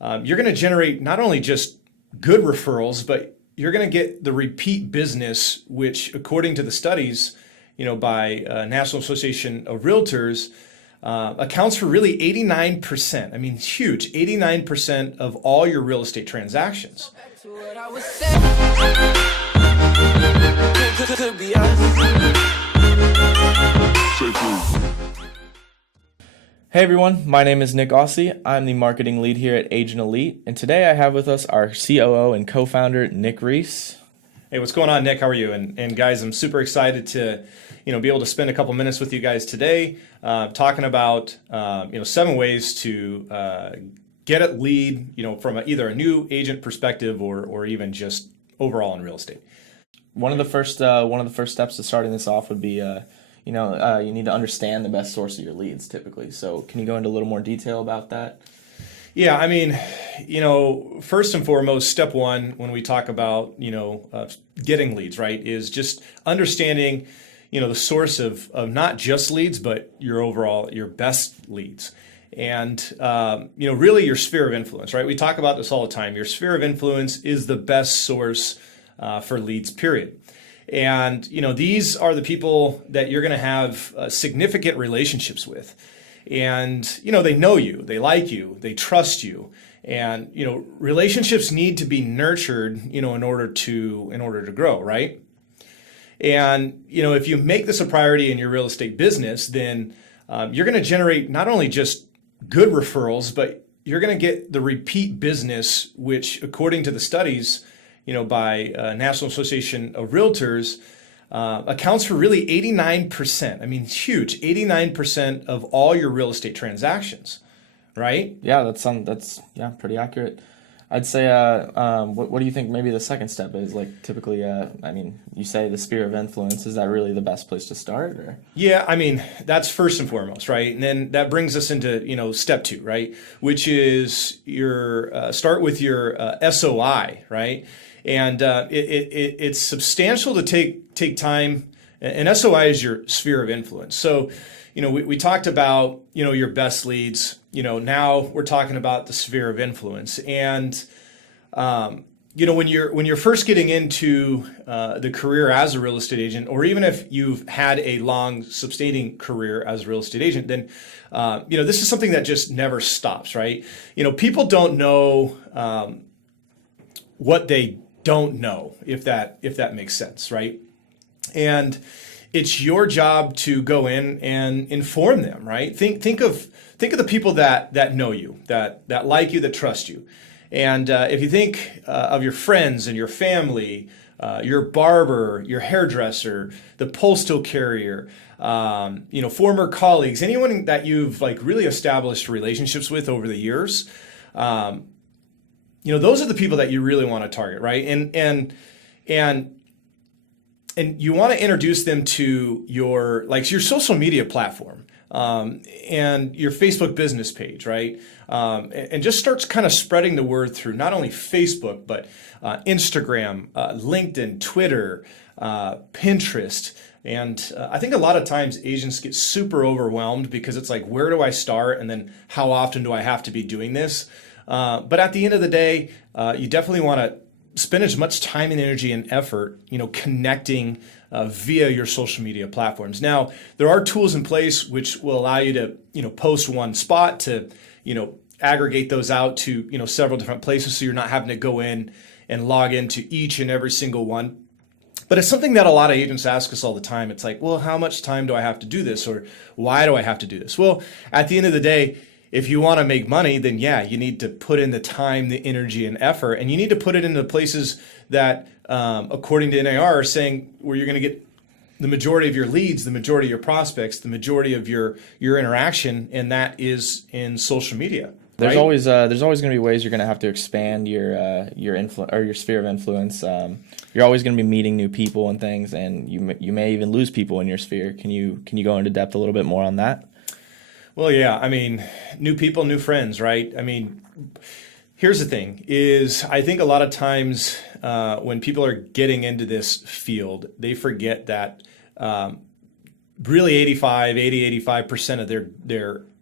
you're going to generate not only just good referrals, but you're going to get the repeat business, which according to the studies, by National Association of Realtors, accounts for really 89%. I mean, huge, 89% of all your real estate transactions. Hey everyone, my name is Nick Ossie. I'm the marketing lead here at Agent Elite, and today I have with us our COO and co-founder, Nick Reese. Hey, what's going on, Nick? How are you? And guys, I'm super excited to, be able to spend a couple minutes with you guys today, talking about, 7 ways to get a lead, from either a new agent perspective or even just overall in real estate. One of the first steps to starting this off would be, you need to understand the best source of your leads typically. So can you go into a little more detail about that? Yeah, I mean, first and foremost, step one when we talk about, getting leads, right, is just understanding, the source of not just leads, but your best leads. And, really your sphere of influence, right? We talk about this all the time. Your sphere of influence is the best source for leads, period. And, these are the people that you're going to have significant relationships with. And, they know you, they like you, they trust you. And, relationships need to be nurtured, in order to grow, right? And, if you make this a priority in your real estate business, then you're going to generate not only just good referrals, but you're going to get the repeat business, which according to the studies, by National Association of Realtors, accounts for really 89%. I mean, huge, 89% of all your real estate transactions, right? Yeah, that's pretty accurate. I'd say, what do you think maybe the second step is? Like typically, you say the sphere of influence. Is that really the best place to start? Or? Yeah, I mean, that's first and foremost, right? And then that brings us into, step 2, right? Which is start with your SOI, right? And it's substantial to take time, and SOI is your sphere of influence. So, we talked about, your best leads, now we're talking about the sphere of influence. And, when you're first getting into the career as a real estate agent, or even if you've had a long sustaining career as a real estate agent, then, this is something that just never stops, right? People don't know what they don't know, if that makes sense, right? And it's your job to go in and inform them, right? Think of the people that know you, that like you, that trust you. And if you think of your friends and your family, your barber, your hairdresser, the postal carrier, former colleagues, anyone that you've really established relationships with over the years, those are the people that you really want to target, right? And you want to introduce them to your social media platform, and your Facebook business page, right? And just starts kind of spreading the word through not only Facebook, but Instagram, LinkedIn, Twitter, Pinterest. And I think a lot of times agents get super overwhelmed because it's like, where do I start? And then how often do I have to be doing this? But at the end of the day, you definitely want to spend as much time and energy and effort, connecting via your social media platforms. Now, there are tools in place which will allow you to, post one spot to, aggregate those out to, several different places, so you're not having to go in and log into each and every single one. But it's something that a lot of agents ask us all the time. It's like, well, how much time do I have to do this? Or why do I have to do this? Well, at the end of the day, if you want to make money, then yeah, you need to put in the time, the energy, and effort, and you need to put it into places that, according to NAR, are saying where you're going to get the majority of your leads, the majority of your prospects, the majority of your interaction, and that is in social media. There's right? always going to be ways you're going to have to expand your influence or your sphere of influence. You're always going to be meeting new people and things, and you may even lose people in your sphere. Can you go into depth a little bit more on that? Well, yeah, I mean, new people, new friends, right? I mean, here's the thing is I think a lot of times when people are getting into this field, they forget that really 85% of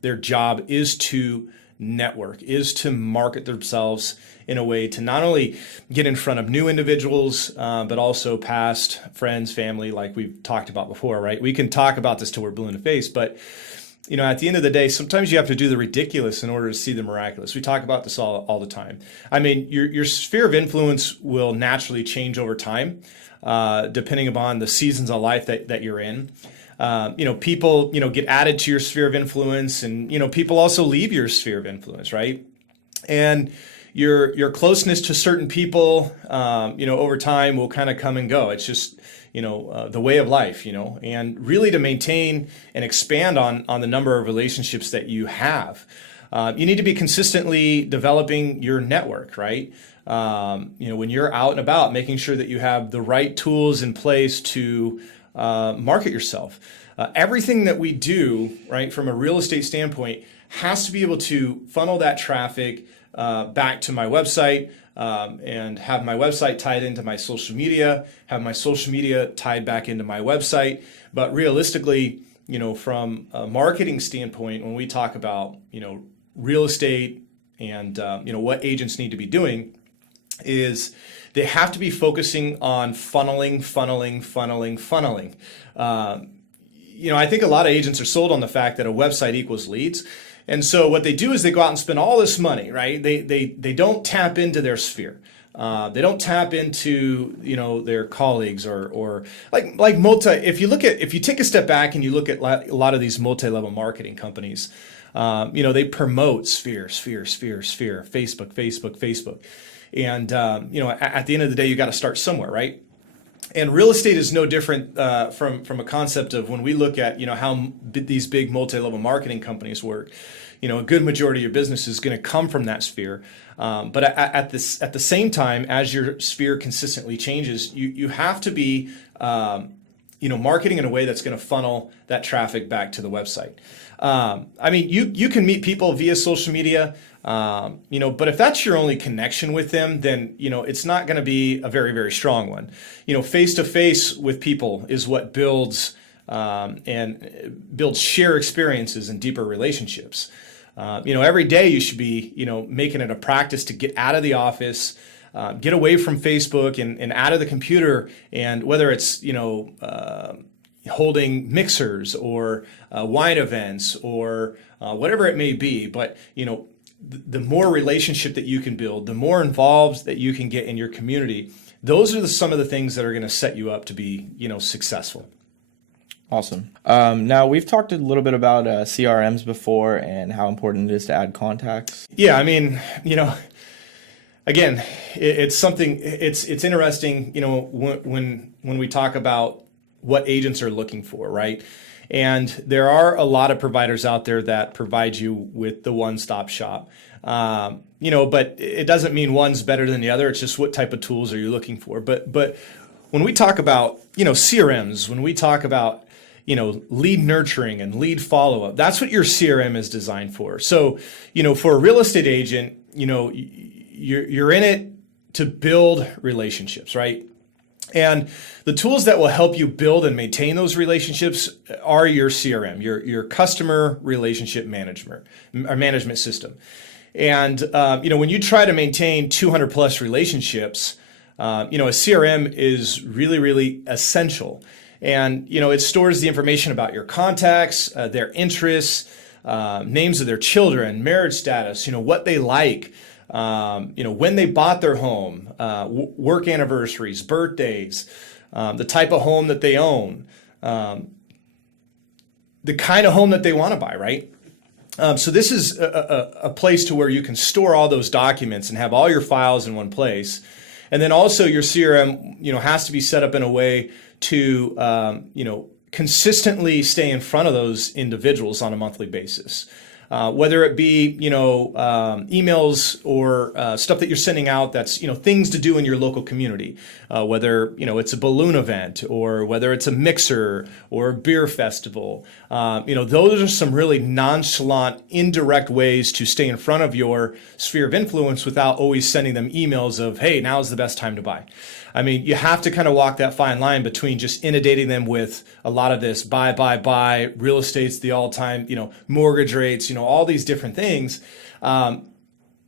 their job is to network, is to market themselves in a way to not only get in front of new individuals, but also past friends, family, like we've talked about before, right? We can talk about this till we're blue in the face, but at the end of the day, sometimes you have to do the ridiculous in order to see the miraculous. We talk about this all the time. I mean, your sphere of influence will naturally change over time, depending upon the seasons of life that you're in. People, get added to your sphere of influence, and, people also leave your sphere of influence, right? And your closeness to certain people, over time will kind of come and go. It's just, the way of life, and really to maintain and expand on the number of relationships that you have. You need to be consistently developing your network, right? When you're out and about, making sure that you have the right tools in place to market yourself. Everything that we do, right, from a real estate standpoint, has to be able to funnel that traffic back to my website, and have my website tied into my social media, have my social media tied back into my website. But realistically, from a marketing standpoint, when we talk about, real estate and, what agents need to be doing, is they have to be focusing on funneling. I think a lot of agents are sold on the fact that a website equals leads. And so what they do is they go out and spend all this money, right? They don't tap into their sphere. They don't tap into, their colleagues or like if you take a step back and you look at a lot of these multi-level marketing companies, they promote sphere, Facebook. And, at the end of the day, you got to start somewhere, right? And real estate is no different from a concept of when we look at, how these big multi-level marketing companies work. A good majority of your business is going to come from that sphere. But at the same time, as your sphere consistently changes, you have to be, marketing in a way that's going to funnel that traffic back to the website. You can meet people via social media. But if that's your only connection with them, then, it's not going to be a very, very strong one. Face to face with people is what builds share experiences and deeper relationships. Every day you should be, making it a practice to get out of the office, get away from Facebook and out of the computer. And whether it's, holding mixers or wine events or whatever it may be, but, the more relationship that you can build, the more involved that you can get in your community, those are some of the things that are going to set you up to be, successful. Awesome. Now, we've talked a little bit about CRMs before and how important it is to add contacts. Yeah, again, it's something, it's interesting, when we talk about what agents are looking for, right? And there are a lot of providers out there that provide you with the one-stop shop. But it doesn't mean one's better than the other. It's just what type of tools are you looking for. But when we talk about, CRMs, when we talk about, lead nurturing and lead follow-up, that's what your CRM is designed for. So, for a real estate agent, you're in it to build relationships, right? And the tools that will help you build and maintain those relationships are your CRM, your customer relationship management system. And, when you try to maintain 200 plus relationships, a CRM is really, really essential. And, it stores the information about your contacts, their interests, names of their children, marriage status, what they like, when they bought their home, work anniversaries, birthdays, the type of home that they own, the kind of home that they want to buy, right? So this is a place to where you can store all those documents and have all your files in one place. And then also your CRM, has to be set up in a way to, consistently stay in front of those individuals on a monthly basis. Whether it be, emails or stuff that you're sending out that's, things to do in your local community, whether, it's a balloon event or whether it's a mixer or a beer festival. Those are some really nonchalant, indirect ways to stay in front of your sphere of influence without always sending them emails of, hey, now's the best time to buy. You have to kind of walk that fine line between just inundating them with a lot of this buy, real estate's the all-time, mortgage rates, all these different things.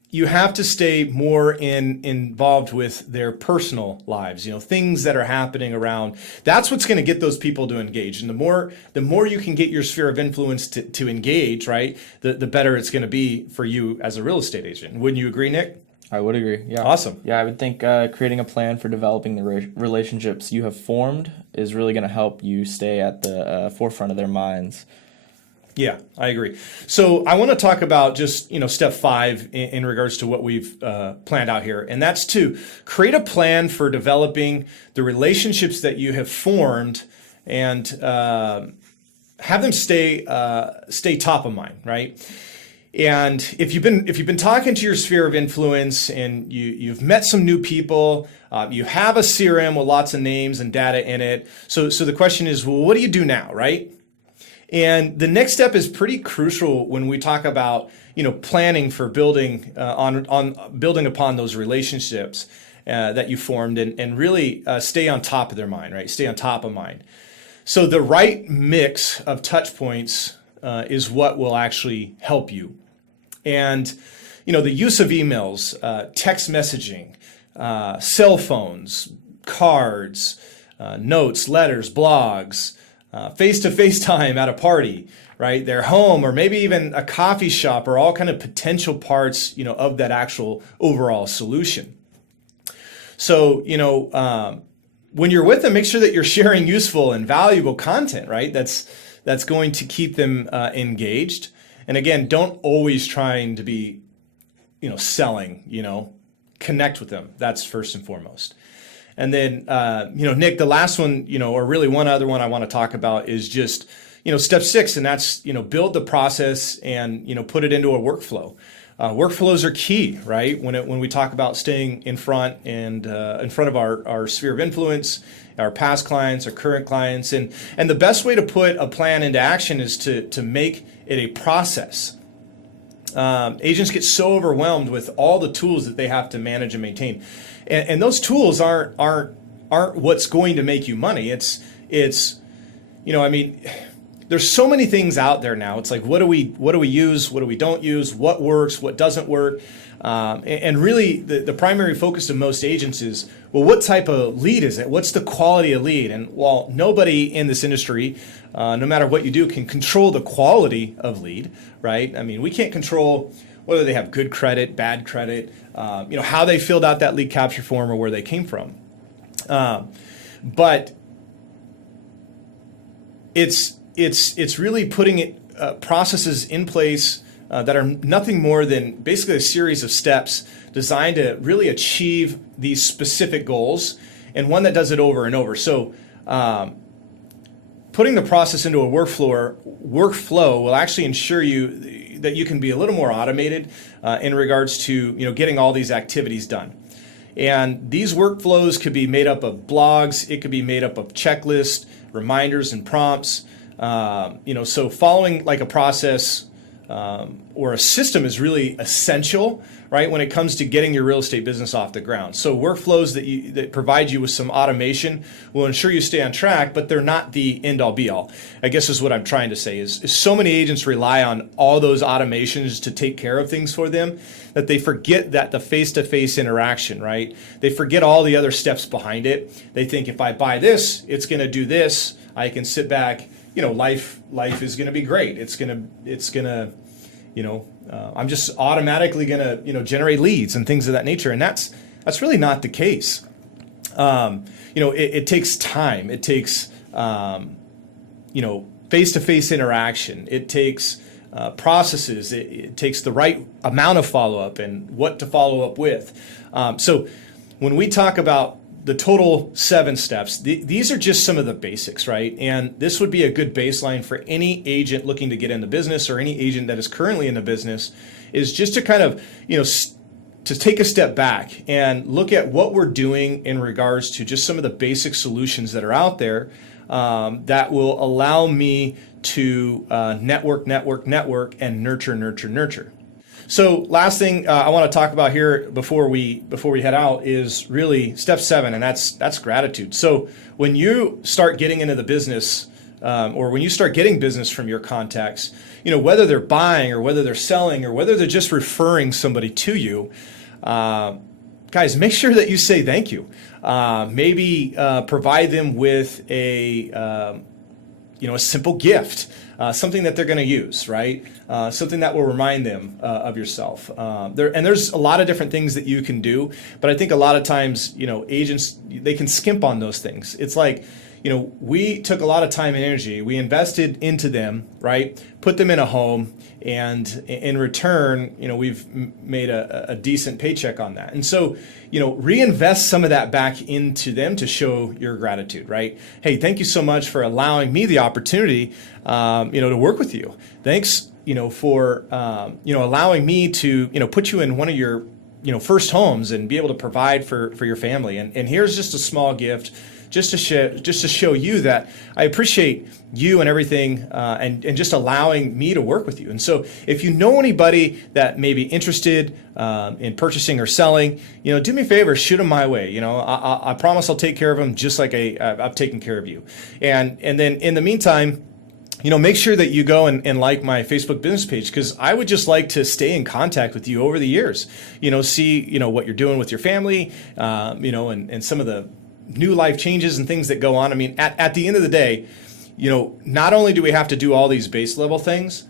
You have to stay more involved with their personal lives, things that are happening around. That's what's going to get those people to engage. And the more you can get your sphere of influence to engage, right, the better it's going to be for you as a real estate agent. Wouldn't you agree, Nick? I would agree. Yeah. Awesome. Yeah, I would think creating a plan for developing the relationships you have formed is really going to help you stay at the forefront of their minds. Yeah, I agree. So I want to talk about just, step 5 in regards to what we've planned out here. And that's to create a plan for developing the relationships that you have formed and have them stay top of mind, right? And if you've been talking to your sphere of influence and you've met some new people, you have a CRM with lots of names and data in it. So the question is, well, what do you do now, right? And the next step is pretty crucial when we talk about, planning for building on building upon those relationships that you formed and really stay on top of their mind, right? Stay on top of mind. So the right mix of touch points is what will actually help you. And, the use of emails, text messaging, cell phones, cards, notes, letters, blogs, face-to-face time at a party, right? Their home, or maybe even a coffee shop, are all kind of potential parts, of that actual overall solution. So, when you're with them, make sure that you're sharing useful and valuable content, right? That's going to keep them engaged. And again, don't always trying to be, selling, connect with them. That's first and foremost. And then, Nick, the last one, or really one other one I want to talk about is just, step 6, and that's, build the process and, put it into a workflow. Workflows are key, right? When we talk about staying in front and in front of our sphere of influence, our past clients, our current clients, and the best way to put a plan into action is to make it a process. Agents get so overwhelmed with all the tools that they have to manage and maintain. And those tools aren't what's going to make you money. It's there's so many things out there now. It's like, what do we use? What do we don't use? What works? What doesn't work? And really, the primary focus of most agents is, well, what type of lead is it? What's the quality of lead? And while nobody in this industry, no matter what you do, can control the quality of lead, right? We can't control whether they have good credit, bad credit, how they filled out that lead capture form or where they came from. But it's really putting processes in place that are nothing more than basically a series of steps designed to really achieve these specific goals, and one that does it over and over. So putting the process into a workflow will actually ensure that you can be a little more automated in regards to getting all these activities done. And these workflows could be made up of blogs. It could be made up of checklists, reminders, and prompts. So following like a process or a system is really essential, right, when it comes to getting your real estate business off the ground. So workflows that provide you with some automation will ensure you stay on track, but they're not the end-all be-all. I guess is what I'm trying to say is so many agents rely on all those automations to take care of things for them that they forget that the face-to-face interaction, right? They forget all the other steps behind it. They think if I buy this, it's going to do this. I can sit back. Life is going to be great. It's going to, I'm just automatically going to, generate leads and things of that nature. And that's really not the case. It takes time. It takes, face-to-face interaction. It takes processes. It takes the right amount of follow-up and what to follow up with. So when we talk about the total 7 steps, these are just some of the basics, right? And this would be a good baseline for any agent looking to get into business or any agent that is currently in the business, is just to kind of, to take a step back and look at what we're doing in regards to just some of the basic solutions that are out there that will allow me to network, and nurture. So last thing I want to talk about here before we head out is really step 7, and that's gratitude. So when you start getting into the business or when you start getting business from your contacts, whether they're buying or whether they're selling or whether they're just referring somebody to you, guys, make sure that you say thank you. Maybe provide them with a simple gift, something that they're going to use, right? Something that will remind them of yourself. There's a lot of different things that you can do, but I think a lot of times, agents, they can skimp on those things. It's like, we took a lot of time and energy, we invested into them, right? Put them in a home, and in return, we've made a decent paycheck on that. And so, reinvest some of that back into them to show your gratitude, right? Hey, thank you so much for allowing me the opportunity, to work with you. Thanks, for, allowing me to, put you in one of your, first homes and be able to provide for your family. And here's just a small gift, just to show you that I appreciate you and everything, and just allowing me to work with you. And so if you know anybody that may be interested in purchasing or selling, do me a favor, shoot them my way. I promise I'll take care of them just like I've taken care of you. And then in the meantime, make sure that you go and like my Facebook business page, because I would just like to stay in contact with you over the years, see, what you're doing with your family, and some of the new life changes and things that go on. I mean, at the end of the day, not only do we have to do all these base level things,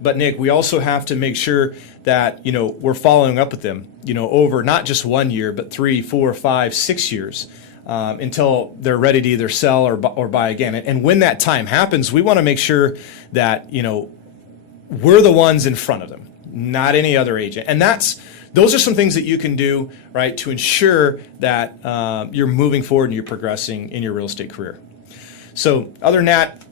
but Nick, we also have to make sure that, we're following up with them, over not just 1 year, but 3, 4, 5, 6 years, until they're ready to either sell or buy again. And when that time happens, we want to make sure that, we're the ones in front of them, not any other agent. And those are some things that you can do, right, to ensure that you're moving forward and you're progressing in your real estate career. So other than that,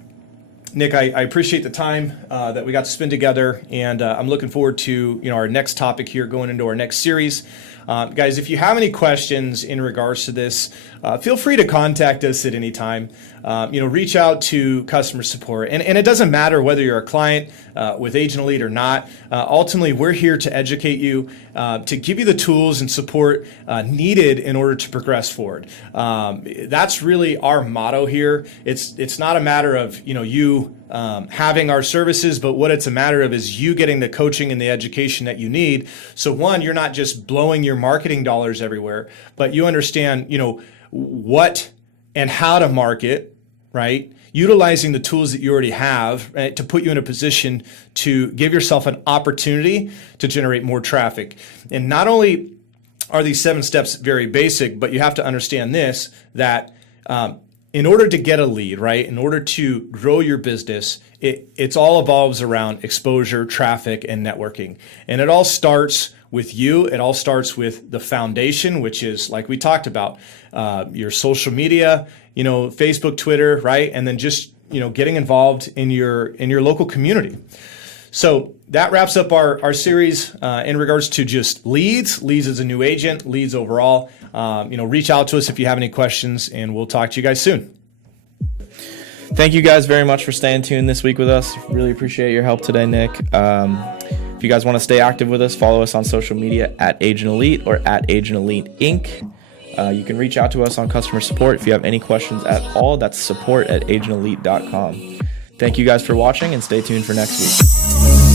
Nick, I appreciate the time that we got to spend together, and I'm looking forward to our next topic here, going into our next series. Guys, if you have any questions in regards to this, feel free to contact us at any time. Reach out to customer support. And it doesn't matter whether you're a client with Agent Elite or not. Ultimately, we're here to educate you, to give you the tools and support needed in order to progress forward. That's really our motto here. It's not a matter of you having our services, but what it's a matter of is you getting the coaching and the education that you need. So one, you're not just blowing your marketing dollars everywhere, but you understand, what and how to market, right? Utilizing the tools that you already have, right, to put you in a position to give yourself an opportunity to generate more traffic. And not only are these 7 steps very basic, but you have to understand this, that in order to get a lead, right, in order to grow your business, it's all evolves around exposure, traffic, and networking. And it all starts with you. It all starts with the foundation, which is, like we talked about, your social media, Facebook, Twitter, right? And then just, getting involved in your local community. So that wraps up our series in regards to just leads as a new agent, leads overall. Reach out to us if you have any questions, and we'll talk to you guys soon. Thank you guys very much for staying tuned this week with us. Really appreciate your help today, Nick. If you guys want to stay active with us, follow us on social media at Agent Elite or at Agent Elite Inc. You can reach out to us on customer support if you have any questions at all. That's support@agentelite.com. Thank you guys for watching, and stay tuned for next week.